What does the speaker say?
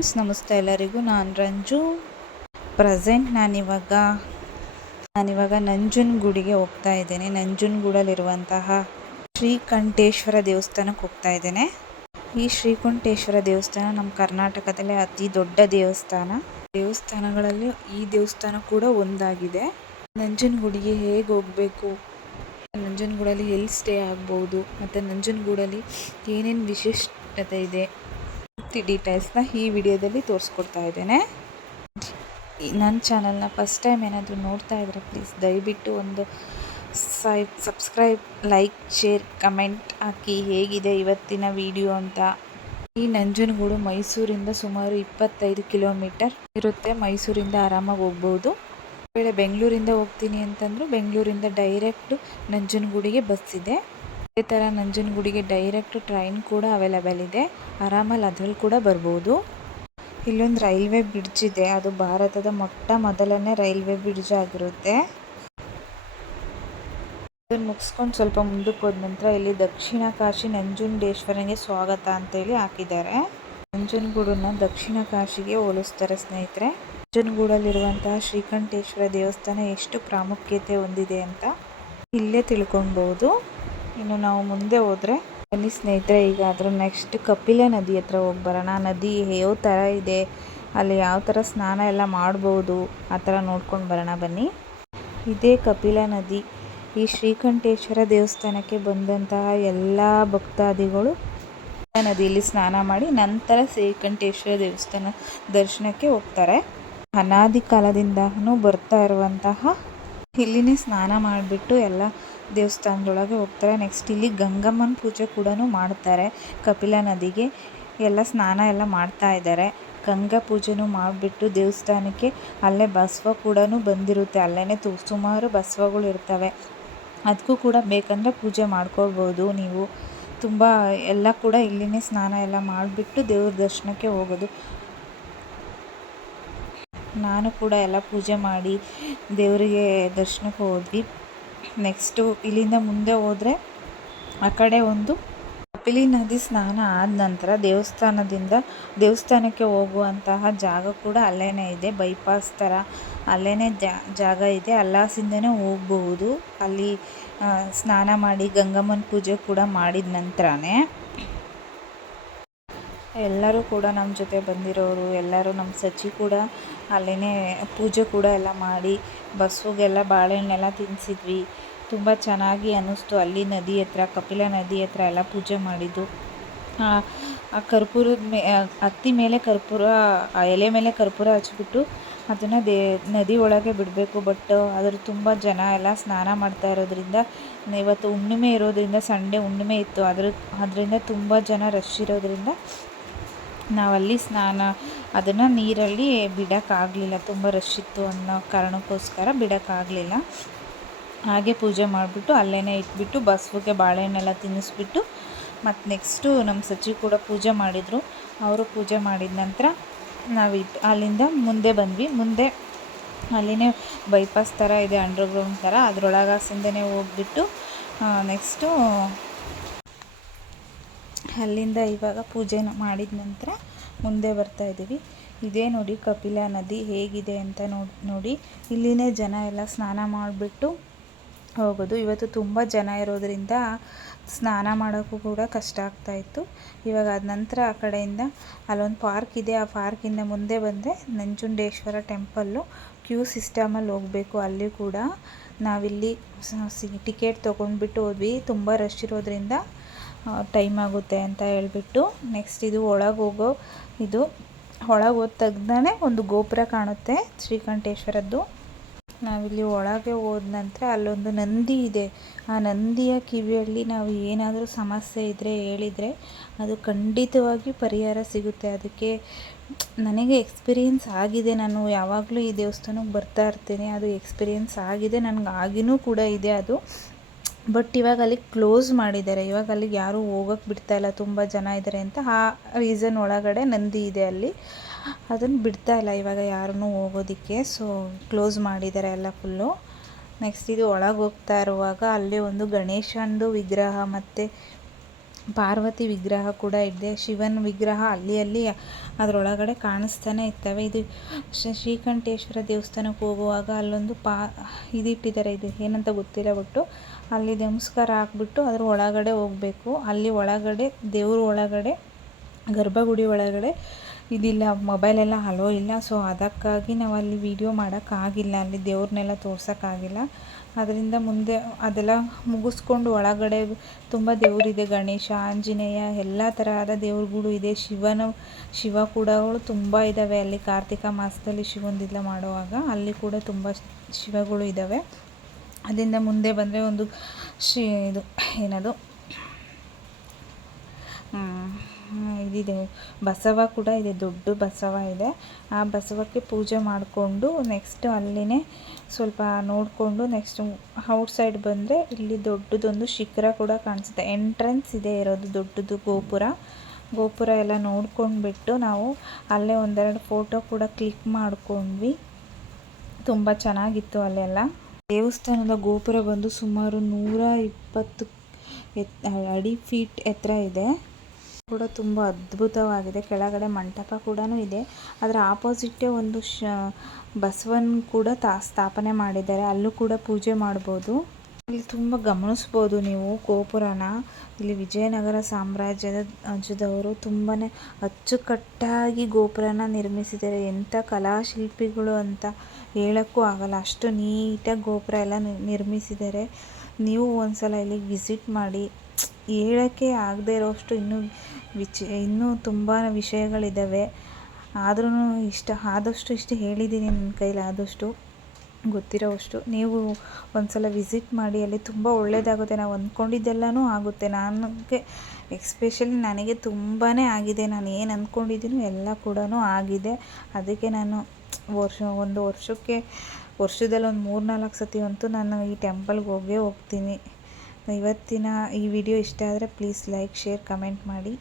Friends, ನಮಸ್ತೆ ಎಲ್ಲರಿಗೂ. ನಾನು ರಂಜು, ಪ್ರೆಸೆಂಟ್ ನಾನಿವಾಗ ನಾನಿವಾಗ ನಂಜನಗೂಡಿಗೆ ಹೋಗ್ತಾ ಇದ್ದೇನೆ. ನಂಜನಗೂಡಲ್ಲಿರುವಂತಹ ಶ್ರೀಕಂಠೇಶ್ವರ ದೇವಸ್ಥಾನಕ್ಕೆ ಹೋಗ್ತಾ ಇದ್ದೇನೆ. ಈ ಶ್ರೀಕಂಠೇಶ್ವರ ದೇವಸ್ಥಾನ ನಮ್ಮ ಕರ್ನಾಟಕದಲ್ಲೇ ಅತಿ ದೊಡ್ಡ ದೇವಸ್ಥಾನ. ದೇವಸ್ಥಾನಗಳಲ್ಲಿ ಈ ದೇವಸ್ಥಾನ ಕೂಡ ಒಂದಾಗಿದೆ. ನಂಜನಗೂಡಿಗೆ ಹೇಗೆ ಹೋಗಬೇಕು? ನಂಜನಗೂಡಲ್ಲಿ ಎಲ್ಲಿ ಸ್ಟೇ ಆಗ್ಬೋದು? ಮತ್ತು ನಂಜನಗೂಡಲ್ಲಿ ಏನೇನು ವಿಶಿಷ್ಟತೆ ಇದೆ? ಪೂರ್ತಿ ಡೀಟೇಲ್ಸ್ನ ಈ ವಿಡಿಯೋದಲ್ಲಿ ತೋರಿಸ್ಕೊಡ್ತಾ ಇದ್ದೇನೆ. ನನ್ನ ಚಾನಲ್ನ ಫಸ್ಟ್ ಟೈಮ್ ಏನಾದರೂ ನೋಡ್ತಾ ಇದ್ರೆ ಪ್ಲೀಸ್ ದಯವಿಟ್ಟು ಒಂದು ಸೈ ಸಬ್ಸ್ಕ್ರೈಬ್ ಲೈಕ್ ಶೇರ್ ಕಮೆಂಟ್ ಹಾಕಿ ಹೇಗಿದೆ ಇವತ್ತಿನ ವಿಡಿಯೋ ಅಂತ. ಈ ನಂಜನಗೂಡು ಮೈಸೂರಿಂದ ಸುಮಾರು ಇಪ್ಪತ್ತೈದು ಕಿಲೋಮೀಟರ್ ಇರುತ್ತೆ. ಮೈಸೂರಿಂದ ಆರಾಮಾಗಿ ಹೋಗ್ಬೋದು. ವೇಳೆ ಬೆಂಗಳೂರಿಂದ ಹೋಗ್ತೀನಿ ಅಂತಂದರೂ ಬೆಂಗಳೂರಿಂದ ಡೈರೆಕ್ಟ್ ನಂಜನಗೂಡಿಗೆ ಬಸ್ ಇದೆ. ಅದೇ ಥರ ನಂಜನಗೂಡಿಗೆ ಡೈರೆಕ್ಟ್ ಟ್ರೈನ್ ಕೂಡ ಅವೈಲೇಬಲ್ ಇದೆ. ಆರಾಮಲ್ಲಿ ಅದ್ರಲ್ಲಿ ಕೂಡ ಬರ್ಬೋದು. ಇಲ್ಲೊಂದು ರೈಲ್ವೆ ಬ್ರಿಡ್ಜ್ ಇದೆ. ಅದು ಭಾರತದ ಮೊಟ್ಟ ಮೊದಲನೇ ರೈಲ್ವೆ ಬ್ರಿಡ್ಜ್ ಆಗಿರುತ್ತೆ. ಅದನ್ನು ಮುಗಿಸ್ಕೊಂಡು ಸ್ವಲ್ಪ ಮುಂದಕ್ಕೆ ಹೋದ ನಂತರ ಇಲ್ಲಿ ದಕ್ಷಿಣ ಕಾಶಿ ನಂಜುಂಡೇಶ್ವರನಿಗೆ ಸ್ವಾಗತ ಅಂತೇಳಿ ಹಾಕಿದ್ದಾರೆ. ನಂಜನಗೂಡನ್ನ ದಕ್ಷಿಣ ಕಾಶಿಗೆ ಹೋಲಿಸ್ತಾರೆ ಸ್ನೇಹಿತರೆ. ನಂಜನಗೂಡಲ್ಲಿರುವಂತಹ ಶ್ರೀಕಂಠೇಶ್ವರ ದೇವಸ್ಥಾನ ಎಷ್ಟು ಪ್ರಾಮುಖ್ಯತೆ ಹೊಂದಿದೆ ಅಂತ ಇಲ್ಲೇ ತಿಳ್ಕೊಬಹುದು ಇನ್ನು ನಾವು ಮುಂದೆ ಹೋದರೆ, ಬನ್ನಿ ಸ್ನೇಹಿತರೆ, ಈಗ ಅದ್ರ ನೆಕ್ಸ್ಟ್ ಕಪಿಲ ನದಿ ಹತ್ರ ಹೋಗಿ ಬರೋಣ. ನದಿ ಯಾವ ಥರ ಇದೆ. ಅಲ್ಲಿ ಯಾವ ಥರ ಸ್ನಾನ ಎಲ್ಲ ಮಾಡ್ಬೋದು, ಆ ಥರ ನೋಡ್ಕೊಂಡು ಬರೋಣ ಬನ್ನಿ. ಇದೇ ಕಪಿಲ ನದಿ. ಈ ಶ್ರೀಕಂಠೇಶ್ವರ ದೇವಸ್ಥಾನಕ್ಕೆ ಬಂದಂತಹ ಎಲ್ಲ ಭಕ್ತಾದಿಗಳು ನದಿಯಲ್ಲಿ ಸ್ನಾನ ಮಾಡಿ ನಂತರ ಶ್ರೀಕಂಠೇಶ್ವರ ದೇವಸ್ಥಾನ ದರ್ಶನಕ್ಕೆ ಹೋಗ್ತಾರೆ. ಅನಾದಿ ಕಾಲದಿಂದನೂ ಬರ್ತಾ ಇರುವಂತಹ ಇಲ್ಲಿನೇ ಸ್ನಾನ ಮಾಡಿಬಿಟ್ಟು ಎಲ್ಲ ದೇವಸ್ಥಾನದೊಳಗೆ ಹೋಗ್ತಾರೆ. ನೆಕ್ಸ್ಟ್ ಇಲ್ಲಿ ಗಂಗಮ್ಮನ ಪೂಜೆ ಕೂಡ ಮಾಡ್ತಾರೆ. ಕಪಿಲ ನದಿಗೆ ಎಲ್ಲ ಸ್ನಾನ ಎಲ್ಲ ಮಾಡ್ತಾ ಇದ್ದಾರೆ. ಗಂಗಾ ಪೂಜೆನೂ ಮಾಡಿಬಿಟ್ಟು ದೇವಸ್ಥಾನಕ್ಕೆ ಅಲ್ಲೇ ಬಸವ ಕೂಡ ಬಂದಿರುತ್ತೆ. ಅಲ್ಲೇ ತು ಸುಮಾರು ಬಸವಗಳು ಇರ್ತವೆ. ಅದಕ್ಕೂ ಕೂಡ ಬೇಕಂದರೆ ಪೂಜೆ ಮಾಡ್ಕೊಳ್ಬೋದು ನೀವು. ತುಂಬ ಎಲ್ಲ ಕೂಡ ಇಲ್ಲಿನೇ ಸ್ನಾನ ಎಲ್ಲ ಮಾಡಿಬಿಟ್ಟು ದೇವ್ರ ದರ್ಶನಕ್ಕೆ ಹೋಗೋದು. ನಾನು ಕೂಡ ಎಲ್ಲ ಪೂಜೆ ಮಾಡಿ ದೇವರಿಗೆ ದರ್ಶನಕ್ಕೆ ಹೋದ್ವಿ. ನೆಕ್ಸ್ಟು ಇಲ್ಲಿಂದ ಮುಂದೆ ಹೋದರೆ ಆ ಕಡೆ ಒಂದು ಕಪಿಲಿ ನದಿ ಸ್ನಾನ ಆದ ನಂತರ ದೇವಸ್ಥಾನದಿಂದ ದೇವಸ್ಥಾನಕ್ಕೆ ಹೋಗುವಂತಹ ಜಾಗ ಕೂಡ ಅಲ್ಲೇ ಇದೆ. ಬೈಪಾಸ್ ಥರ ಅಲ್ಲೇ ಜಾಗ ಇದೆ. ಅಲ್ಲಾಸಿಂದನೇ ಹೋಗಬಹುದು. ಅಲ್ಲಿ ಸ್ನಾನ ಮಾಡಿ ಗಂಗಮ್ಮನ ಪೂಜೆ ಕೂಡ ಮಾಡಿದ ನಂತರನೇ. ಎಲ್ಲರೂ ಕೂಡ ನಮ್ಮ ಜೊತೆ ಬಂದಿರೋರು, ಎಲ್ಲರೂ ನಮ್ಮ ಸಚಿ ಕೂಡ ಅಲ್ಲೇ ಪೂಜೆ ಕೂಡ ಎಲ್ಲ ಮಾಡಿ, ಬಸ್ಸುಗೆಲ್ಲ ಬಾಳೆಹಣ್ಣೆಲ್ಲ ತಿನ್ನಿಸಿದ್ವಿ ತುಂಬ ಚೆನ್ನಾಗಿ ಅನ್ನಿಸ್ತು. ಅಲ್ಲಿ ನದಿ ಹತ್ರ, ಕಪಿಲ ನದಿ ಹತ್ರ ಎಲ್ಲ ಪೂಜೆ ಮಾಡಿದ್ದು. ಆ ಕರ್ಪೂರದ ಮೇ ಹತ್ತಿ ಮೇಲೆ ಕರ್ಪೂರ, ಆ ಎಲೆ ಮೇಲೆ ಕರ್ಪೂರ ಹಚ್ಬಿಟ್ಟು ಅದನ್ನು ದೇ, ನದಿ ಒಳಗೆ ಬಿಡಬೇಕು. ಬಟ್ ಅದ್ರ ತುಂಬ ಜನ ಎಲ್ಲ ಸ್ನಾನ ಮಾಡ್ತಾ ಇರೋದ್ರಿಂದ, ಇವತ್ತು ಹುಣ್ಣಿಮೆ ಇರೋದ್ರಿಂದ, ಸಂಡೇ ಹುಣ್ಣಿಮೆ ಇತ್ತು. ಅದ್ರ ಅದರಿಂದ ತುಂಬ ಜನ ರಶ್ ಇರೋದ್ರಿಂದ ನಾವಲ್ಲಿ ಸ್ನಾನ, ಅದನ್ನು ನೀರಲ್ಲಿ ಬಿಡೋಕ್ಕಾಗಲಿಲ್ಲ. ತುಂಬ ರಶ್ ಇತ್ತು ಅನ್ನೋ ಕಾರಣಕ್ಕೋಸ್ಕರ ಬಿಡೋಕ್ಕಾಗಲಿಲ್ಲ. ಹಾಗೆ ಪೂಜೆ ಮಾಡಿಬಿಟ್ಟು ಅಲ್ಲೇ ಇಟ್ಬಿಟ್ಟು ಬಸ್ವಿಗೆ ಬಾಳೆಹಣ್ಣೆಲ್ಲ ತಿನ್ನಿಸ್ಬಿಟ್ಟು ಮತ್ತು ನೆಕ್ಸ್ಟು ನಮ್ಮ ಸಚಿ ಕೂಡ ಪೂಜೆ ಮಾಡಿದರು. ಅವರು ಪೂಜೆ ಮಾಡಿದ ನಂತರ ನಾವು ಇಟ್ಟು ಅಲ್ಲಿಂದ ಮುಂದೆ ಬಂದ್ವಿ. ಮುಂದೆ ಅಲ್ಲಿನೇ ಬೈಪಾಸ್ ಥರ ಇದೆ ಅಂಡರ್ಗ್ರೌಂಡ್ ಥರ ಅದರೊಳಗಾಸಿಂದನೇ ಹೋಗ್ಬಿಟ್ಟು ನೆಕ್ಸ್ಟು ಅಲ್ಲಿಂದ ಇವಾಗ ಪೂಜೆ ಮಾಡಿದ ನಂತರ ಮುಂದೆ ಬರ್ತಾ ಇದ್ದೀವಿ. ಇದೇ ನೋಡಿ ಕಪಿಲ ನದಿ ಹೇಗಿದೆ ಅಂತ ನೋಡಿ ನೋಡಿ. ಇಲ್ಲಿನೇ ಜನ ಎಲ್ಲ ಸ್ನಾನ ಮಾಡಿಬಿಟ್ಟು ಹೋಗೋದು. ಇವತ್ತು ತುಂಬ ಜನ ಇರೋದರಿಂದ ಸ್ನಾನ ಮಾಡೋಕ್ಕೂ ಕೂಡ ಕಷ್ಟ ಆಗ್ತಾಯಿತ್ತು ಇವಾಗ ಅದ ನಂತರ ಆ ಕಡೆಯಿಂದ ಅಲ್ಲೊಂದು ಪಾರ್ಕ್ ಇದೆ. ಆ ಪಾರ್ಕಿಂದ ಮುಂದೆ ಬಂದರೆ ನಂಜುಂಡೇಶ್ವರ ಟೆಂಪಲ್ಲು ಕ್ಯೂ ಸಿಸ್ಟಮಲ್ಲಿ ಹೋಗಬೇಕು ಅಲ್ಲಿ ಕೂಡ. ನಾವಿಲ್ಲಿ ಟಿಕೆಟ್ ತೊಗೊಂಡ್ಬಿಟ್ಟು ಹೋದ್ವಿ. ತುಂಬ ರಶ್ ಇರೋದ್ರಿಂದ ಟೈಮ್ ಆಗುತ್ತೆ ಅಂತ ಹೇಳ್ಬಿಟ್ಟು ನೆಕ್ಸ್ಟ್ ಇದು ಒಳಗೆ ಹೋಗೋ ಇದು ಒಳಗೆ ಹೋದ ತಗ್ದೇ ಒಂದು ಗೋಪುರ ಕಾಣುತ್ತೆ ಶ್ರೀಕಂಠೇಶ್ವರದ್ದು. ನಾವಿಲ್ಲಿ ಒಳಗೆ ಹೋದ ನಂತರ ಅಲ್ಲೊಂದು ನಂದಿ ಇದೆ. ಆ ನಂದಿಯ ಕಿವಿಯಲ್ಲಿ ನಾವು ಏನಾದರೂ ಸಮಸ್ಯೆ ಇದ್ದರೆ ಹೇಳಿದರೆ ಅದು ಖಂಡಿತವಾಗಿ ಪರಿಹಾರ ಸಿಗುತ್ತೆ. ಅದಕ್ಕೆ ನನಗೆ ಎಕ್ಸ್ಪೀರಿಯೆನ್ಸ್ ಆಗಿದೆ. ನಾನು ಯಾವಾಗಲೂ ಈ ದೇವಸ್ಥಾನಕ್ಕೆ ಬರ್ತಾ ಇರ್ತೀನಿ. ಅದು ಎಕ್ಸ್ಪೀರಿಯೆನ್ಸ್ ಆಗಿದೆ. ನನಗೆ ಆಗಿನೂ ಕೂಡ ಇದೆ ಅದು. ಬಟ್ ಇವಾಗ ಅಲ್ಲಿ ಕ್ಲೋಸ್ ಮಾಡಿದ್ದಾರೆ. ಇವಾಗ ಅಲ್ಲಿಗೆ ಯಾರೂ ಹೋಗೋಕ್ಕೆ ಬಿಡ್ತಾ ಇಲ್ಲ. ತುಂಬ ಜನ ಇದ್ದಾರೆ ಅಂತ ಆ ರೀಸನ್ ಒಳಗಡೆ ನಂದಿ ಇದೆ ಅಲ್ಲಿ. ಅದನ್ನು ಬಿಡ್ತಾ ಇಲ್ಲ ಇವಾಗ ಯಾರೂ ಹೋಗೋದಕ್ಕೆ. ಸೊ ಕ್ಲೋಸ್ ಮಾಡಿದ್ದಾರೆ ಎಲ್ಲ ಫುಲ್ಲು. ನೆಕ್ಸ್ಟ್ ಇದು ಒಳಗೆ ಹೋಗ್ತಾ ಇರುವಾಗ ಅಲ್ಲಿ ಒಂದು ಗಣೇಶಂದು ವಿಗ್ರಹ ಮತ್ತು ಪಾರ್ವತಿ ವಿಗ್ರಹ ಕೂಡ ಇದೆ. ಶಿವನ ವಿಗ್ರಹ ಅಲ್ಲಿ ಅಲ್ಲಿ ಅದರೊಳಗಡೆ ಕಾಣಿಸ್ತಾನೆ ಇರ್ತವೆ. ಇದು ಶ್ರೀಕಂಠೇಶ್ವರ ದೇವಸ್ಥಾನಕ್ಕೆ ಹೋಗುವಾಗ ಅಲ್ಲೊಂದು ಪಾ ಇದಿಟ್ಟಿದ್ದಾರೆ. ಇದು ಏನಂತ ಗೊತ್ತಿಲ್ಲ ಒಟ್ಟು. ಅಲ್ಲಿ ನಮಸ್ಕಾರ ಹಾಕ್ಬಿಟ್ಟು ಅದ್ರ ಒಳಗಡೆ ಹೋಗಬೇಕು. ಅಲ್ಲಿ ಒಳಗಡೆ, ದೇವ್ರ ಒಳಗಡೆ, ಗರ್ಭಗುಡಿ ಒಳಗಡೆ ಇದಿಲ್ಲ ಮೊಬೈಲೆಲ್ಲ ಹಲೋ ಇಲ್ಲ. ಸೊ ಅದಕ್ಕಾಗಿ ನಾವು ಅಲ್ಲಿ ವಿಡಿಯೋ ಮಾಡೋಕ್ಕಾಗಿಲ್ಲ ಅಲ್ಲಿ ದೇವ್ರನ್ನೆಲ್ಲ ತೋರ್ಸೋಕ್ಕಾಗಿಲ್ಲ ಅದರಿಂದ ಮುಂದೆ ಅದೆಲ್ಲ ಮುಗಿಸ್ಕೊಂಡು ಒಳಗಡೆ ತುಂಬ ದೇವರಿದೆ. ಗಣೇಶ, ಆಂಜನೇಯ ಎಲ್ಲ ಥರದ ದೇವ್ರುಗಳು ಇದೆ. ಶಿವನ, ಶಿವ ಕೂಡ ತುಂಬ ಇದ್ದಾವೆ ಅಲ್ಲಿ ಕಾರ್ತಿಕ ಮಾಸದಲ್ಲಿ ಶಿವಂದಿಲ್ಲ ಮಾಡುವಾಗ ಅಲ್ಲಿ ಕೂಡ ತುಂಬ ಶಿವಗಳು ಇದ್ದಾವೆ ಅಲ್ಲಿಂದ ಮುಂದೆ ಬಂದರೆ ಒಂದು ಶ್ರೀ ಇದು, ಏನದು? ಇದಿದೆ. ಬಸವ ಕೂಡ ಇದೆ, ದೊಡ್ಡ ಬಸವ ಇದೆ. ಆ ಬಸವಕ್ಕೆ ಪೂಜೆ ಮಾಡಿಕೊಂಡು ನೆಕ್ಸ್ಟ್ ಅಲ್ಲಿನೇ ಸ್ವಲ್ಪ ನೋಡಿಕೊಂಡು ನೆಕ್ಸ್ಟ್ ಔಟ್ ಸೈಡ್ ಬಂದರೆ ಇಲ್ಲಿ ದೊಡ್ಡದೊಂದು ಶಿಖರ ಕೂಡ ಕಾಣಿಸುತ್ತೆ. ಎಂಟ್ರೆನ್ಸ್ ಇದೆ ಇರೋದು ದೊಡ್ಡದು ಗೋಪುರ. ಗೋಪುರ ಎಲ್ಲ ನೋಡ್ಕೊಂಡ್ಬಿಟ್ಟು ನಾವು ಅಲ್ಲೇ ಒಂದೆರಡು ಫೋಟೋ ಕೂಡ ಕ್ಲಿಕ್ ಮಾಡ್ಕೊಂಡ್ವಿ. ತುಂಬ ಚೆನ್ನಾಗಿತ್ತು ಅಲ್ಲೆಲ್ಲ. ದೇವಸ್ಥಾನದ ಗೋಪುರ ಬಂದು ಸುಮಾರು ನೂರ ಇಪ್ಪತ್ತು ಅಡಿ ಫೀಟ್ ಎತ್ತರ ಇದೆ. ಕೂಡ ತುಂಬ ಅದ್ಭುತವಾಗಿದೆ. ಕೆಳಗಡೆ ಮಂಟಪ ಕೂಡ ಇದೆ. ಅದರ ಆಪೋಸಿಟ್ಟೇ ಒಂದು ಶ, ಬಸವನ್ ಕೂಡ ಸ್ಥಾಪನೆ ಮಾಡಿದ್ದಾರೆ. ಅಲ್ಲೂ ಕೂಡ ಪೂಜೆ ಮಾಡ್ಬೋದು. ಇಲ್ಲಿ ತುಂಬ ಗಮನಿಸ್ಬೋದು ನೀವು ಗೋಪುರನ. ಇಲ್ಲಿ ವಿಜಯನಗರ ಸಾಮ್ರಾಜ್ಯದ ಅಂಚದವರು ತುಂಬಾ ಅಚ್ಚುಕಟ್ಟಾಗಿ ಗೋಪುರನ ನಿರ್ಮಿಸಿದ್ದಾರೆ. ಎಂಥ ಕಲಾಶಿಲ್ಪಿಗಳು ಅಂತ ಹೇಳೋಕ್ಕೂ ಆಗಲ್ಲ. ಅಷ್ಟು ನೀಟಾಗಿ ಗೋಪುರ ಎಲ್ಲ ನಿರ್ಮಿಸಿದ್ದಾರೆ. ನೀವು ಒಂದ್ಸಲ ಇಲ್ಲಿಗೆ ವಿಸಿಟ್ ಮಾಡಿ. ಹೇಳೋಕ್ಕೆ ಆಗದೆ ಇರೋಷ್ಟು ಇನ್ನೂ ವಿಚ, ಇನ್ನೂ ತುಂಬ ವಿಷಯಗಳಿದ್ದಾವೆ ಆದ್ರೂ ಇಷ್ಟ, ಆದಷ್ಟು ಇಷ್ಟು ಹೇಳಿದ್ದೀನಿ ನನ್ನ ಕೈಲಾದಷ್ಟು ಗೊತ್ತಿರೋವಷ್ಟು. ನೀವು ಒಂದ್ಸಲ ವಿಸಿಟ್ ಮಾಡಿ, ಅಲ್ಲಿ ತುಂಬ ಒಳ್ಳೆಯದಾಗುತ್ತೆ ನಾವು ಅಂದ್ಕೊಂಡಿದ್ದೆಲ್ಲನೂ ಆಗುತ್ತೆ. ನನಗೆ ಎಕ್ಸ್ಪೆಷಲಿ ನನಗೆ ತುಂಬಾ ಆಗಿದೆ. ನಾನು ಏನು ಅಂದ್ಕೊಂಡಿದ್ದೀನೋ ಎಲ್ಲ ಕೂಡ ಆಗಿದೆ. ಅದಕ್ಕೆ ನಾನು ವರ್ಷ, ಒಂದು ವರ್ಷಕ್ಕೆ, ವರ್ಷದಲ್ಲಿ ಒಂದು ಮೂರು ನಾಲ್ಕು ಸತಿ ಅಂತೂ ನಾನು ಈ ಟೆಂಪಲ್ಗೆ ಹೋಗೇ ಹೋಗ್ತೀನಿ. ಇವತ್ತಿನ ಈ ವಿಡಿಯೋ ಇಷ್ಟ ಆದರೆ ಪ್ಲೀಸ್ ಲೈಕ್, ಶೇರ್, ಕಮೆಂಟ್ ಮಾಡಿ.